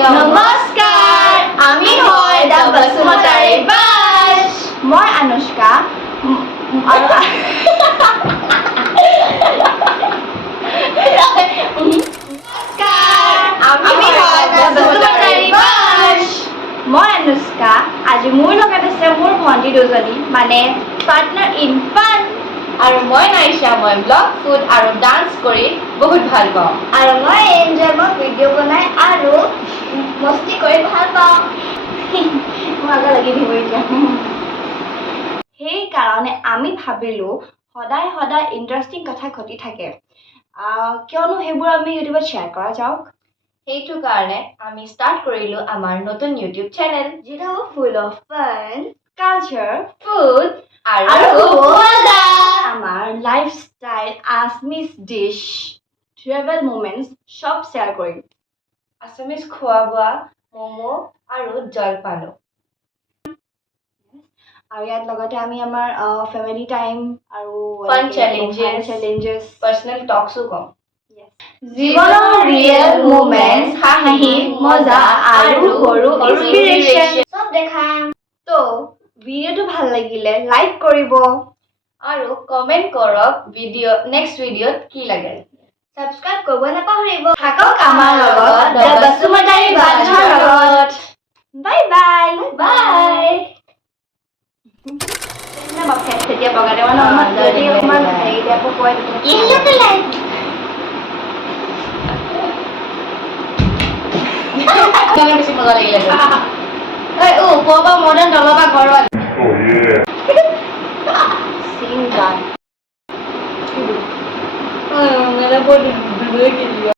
নমস্কাৰ আমি হয় দা বসুমতাৰী বাছ মই আনুষ্কা মই আনুষ্কা আজি মোৰ লগত আছে মোৰ ভণ্টি দুজনী মানে পাৰ্টনাৰ ইন ফান আৰু মই নাইশা মই ব্লগ ফুড আৰু ডান্স কৰি বহুত ভাল পাওঁ আৰু মই এনজয় মই ভিডিঅ' বনাই আৰু মস্তি কৰি ভাল পাওঁ মোৰ আগত লাগি দিব এতিয়া সেইকাৰণে আমি ভাবিলোঁ সদায় সদায় ইণ্টাৰেষ্টিং কথা ঘটি থাকে কিয়নো সেইবোৰ আমি ইউটিউবত শ্বেয়াৰ কৰা যাওক সেইটো কাৰণে আমি ষ্টাৰ্ট কৰিলোঁ আমাৰ নতুন ইউটিউব চেনেল যিটো full of fun culture food আৰু আমাৰ লাইফষ্টাইল আছমিজ ডিছ ট্ৰেভেল মুমেণ্টছ চব শ্বেয়াৰ কৰিম আছামিজ খোৱা বোৱা ম'ম' আৰু জলপানো আৰু ইয়াত লগতে আমি আমাৰ ফেমিলি টাইম আৰু Fun challenges. পাৰ্চনেল টকছো ক'ম জীৱনৰ ৰিয়েল মুমেণ্টছ হাঁহি মজা আৰু সৰু ইনস্পিৰেশ্যন চব দেখাম তো ভিডিঅ'টো ভাল লাগিলে লাইক কৰিব আৰু কমেণ্ট কৰক নেক্সট ভিডিঅ'ত কি লাগে ছাবস্ক্ৰাইব কৰিব নাপাহৰিব থাকক আমাৰ লগত দ্য বসুমতাৰী বাছৰ লগত বাই বাই বাই তেতিয়া বগা দেৱা ন যদি অকণমান হেৰি টাইপৰ কয় বেছি মজা লাগিলে ওপৰৰ পৰা মডাৰ্ণ তলৰ পৰা ঘৰৰ চিন গান মেলা